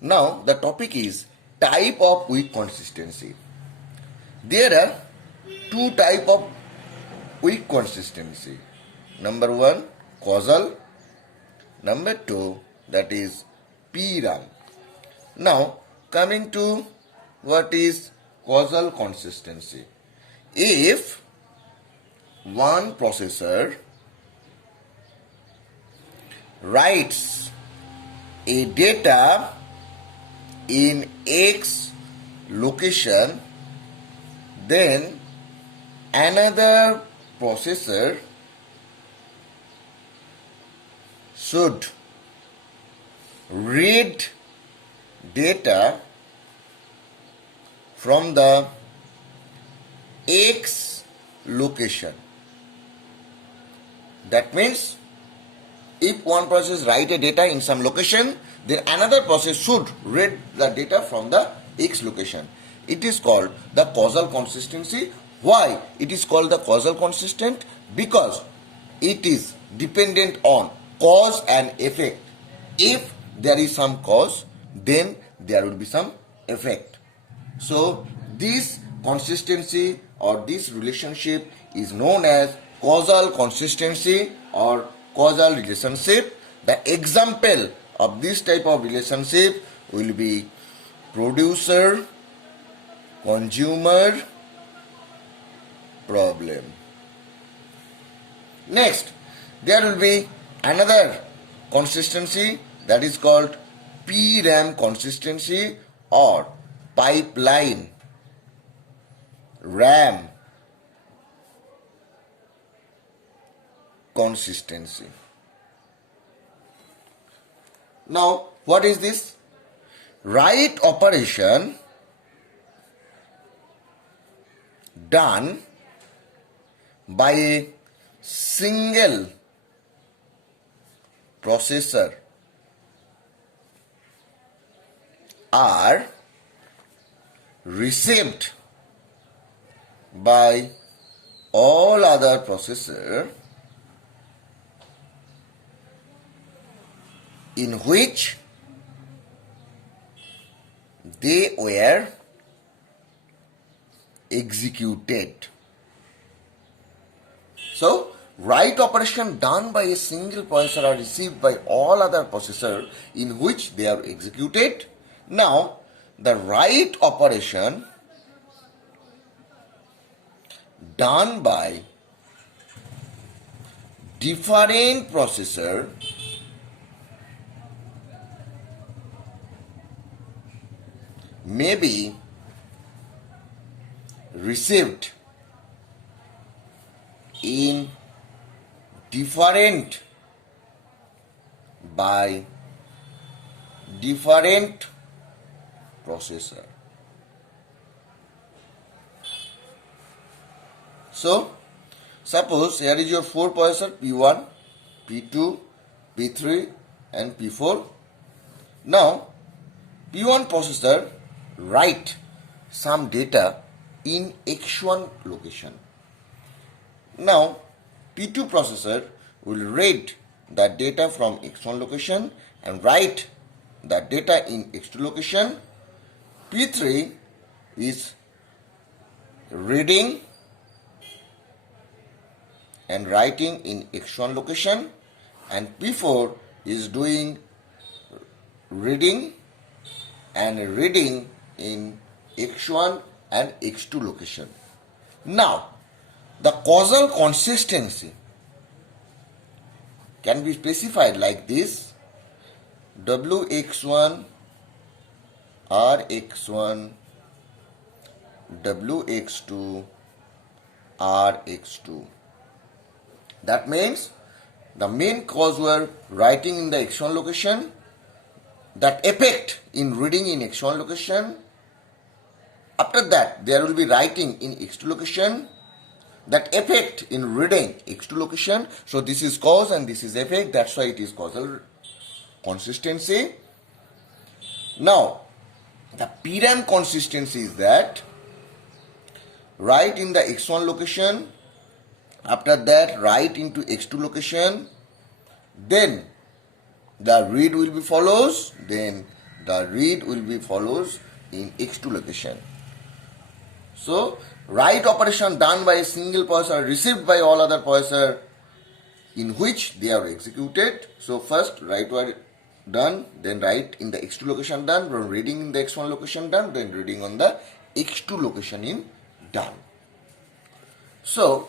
Now the topic is type of weak consistency. There are two type of weak consistency. Number one, causal. Number two, that is PRAM. Now coming to what is causal consistency. If one processor writes a data in X location, then another processor should read data from the X location. That means if one process write a data in some location, then another process should read the data from the X location. It is called the causal consistency. Why it is called the causal consistent? Because it is dependent on cause and effect. If there is some cause, then there will be some effect. So this consistency or this relationship is known as causal consistency or causal relationship. The example of this type of relationship will be producer consumer problem. Next, there will be another consistency that is called PRAM consistency or pipeline RAM consistency. Now, what is this? Write operation done by a single processor are received by all other processors in which they were executed. So, write operation done by a single processor are received by all other processors in which they are executed. Now, the write operation done by different processor may be received in different by different processor. So, suppose here is your 4 processor P1, P2, P3 and P4. Now, P1 processor write some data in X1 location. Now, P2 processor will read the data from X1 location and write the data in X2 location. P3 is reading and writing in X1 location, and P4 is doing reading and reading in X1 and X2 location. Now, the causal consistency can be specified like this: Wx1 Rx1 Wx2 Rx2. That means the main cause were writing in the X1 location, that effect in reading in X1 location. After that, there will be writing in X2 location, that effect in reading X2 location. So this is cause and this is effect. That's why it is causal consistency. Now, the PRAM consistency is that write in the X1 location, after that write into X2 location, then the read will be follows, then the read will be follows in x2 location. So write operation done by a single processor received by all other processor in which they are executed. So first write were done, then write in the x2 location done, then reading in the x1 location done, then reading on the x2 location in done. So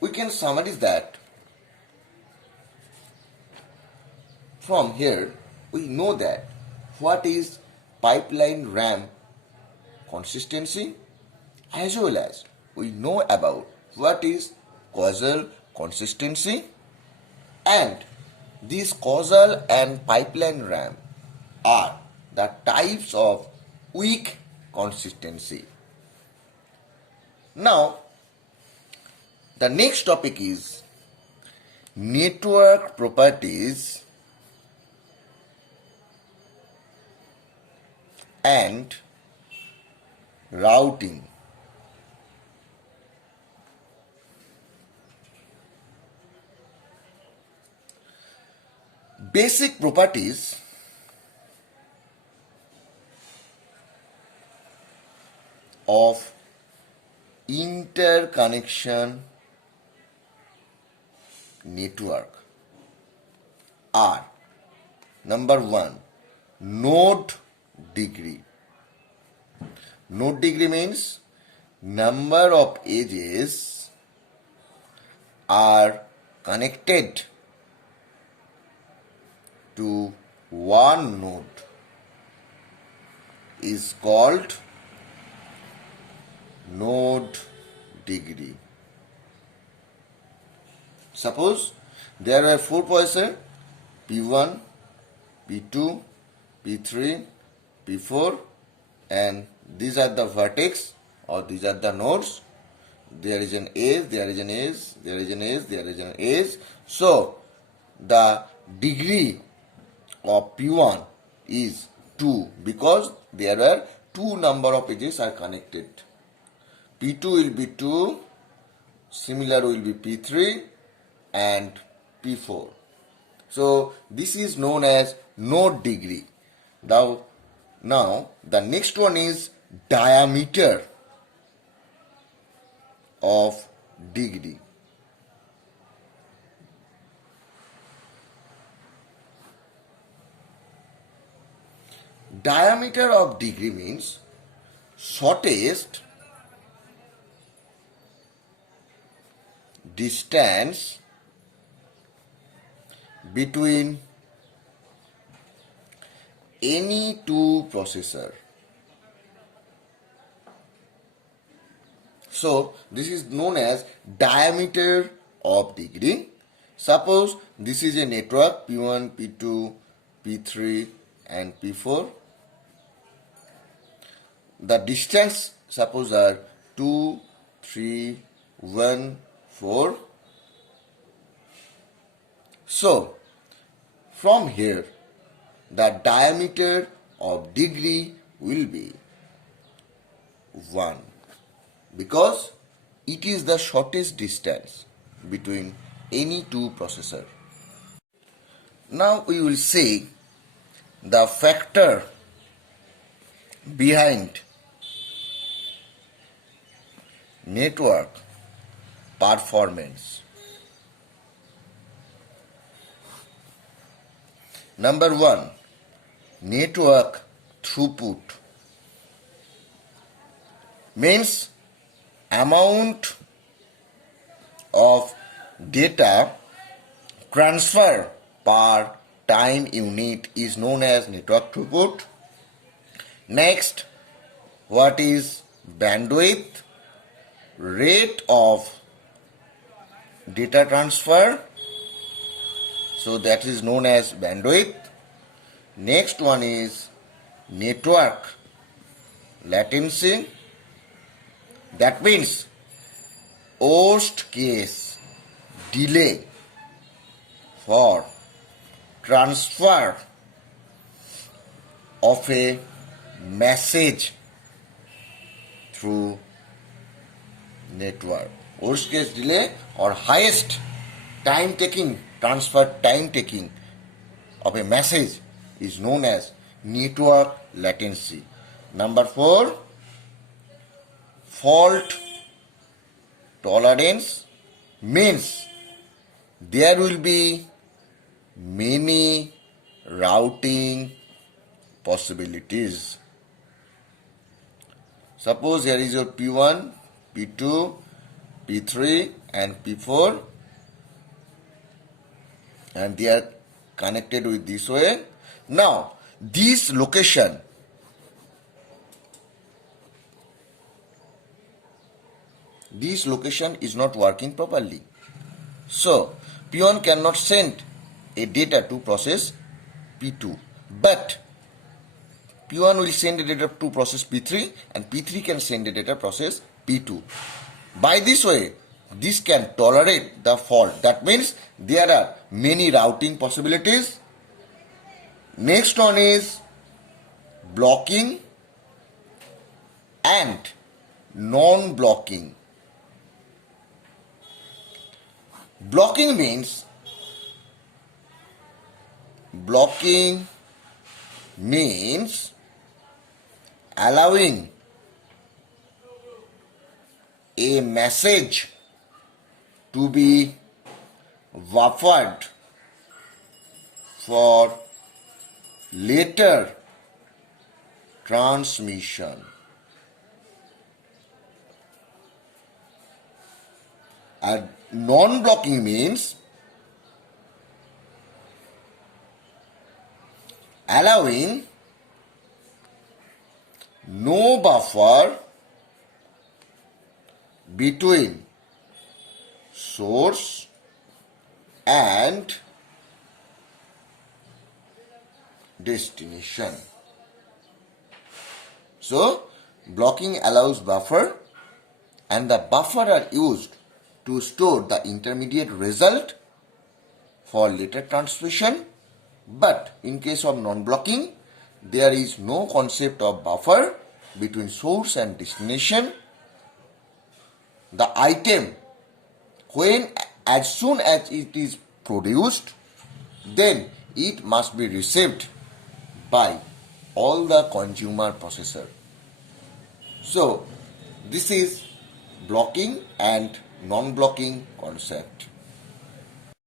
we can summarize that from here we know that what is pipeline RAM consistency, as well as we know about what is causal consistency, and these causal and pipeline RAM are the types of weak consistency. Now the next topic is network properties and routing. Basic properties of interconnection network are: number 1, node degree. Node degree means number of edges are connected to one node is called node degree. Suppose there are 4 processors P1, P2, P3, P4, and these are the vertex or these are the nodes. There is an edge, there is an edge, there is an edge, there is an edge. So the degree of P1 is 2 because there are 2 number of edges are connected. P2 will be 2, similar will be P3 and P4. So this is known as node degree. Now the next one is diameter of degree. Diameter of degree means shortest distance between any 2 processor. So this is known as diameter of degree. Suppose this is a network P1, P2, P3 and P4. The distance suppose are 2, 3, 1, 4. So from here the diameter of degree will be 1 because it is the shortest distance between any 2 processor. Now we will see the factor behind network performance. Number 1, network throughput means amount of data transfer per time unit is known as network throughput. Next, what is bandwidth? Rate of data transfer, so that is known as bandwidth. Next one is network latency, that means worst case delay for transfer of a message through network. Worst case delay or highest time taking, transfer time taking of a message is known as network latency. Number 4, fault tolerance means there will be many routing possibilities. Suppose here is your P1, P2, P3 and P4 and they are connected with this way. Now this location is not working properly. So P1 cannot send a data to process P2, but P1 will send a data to process P3 and P3 can send a data process P2. By this way, this can tolerate the fault. That means there are many routing possibilities. Next one is blocking and non-blocking. Blocking means allowing a message to be buffered for later transmission. And non-blocking means allowing no buffer between source and destination. So, blocking allows buffer and the buffer are used to store the intermediate result for later transmission. But in case of non-blocking, there is no concept of buffer between source and destination. The item, as soon as it is produced, then it must be received by all the consumer processor. So, this is blocking and non-blocking concept.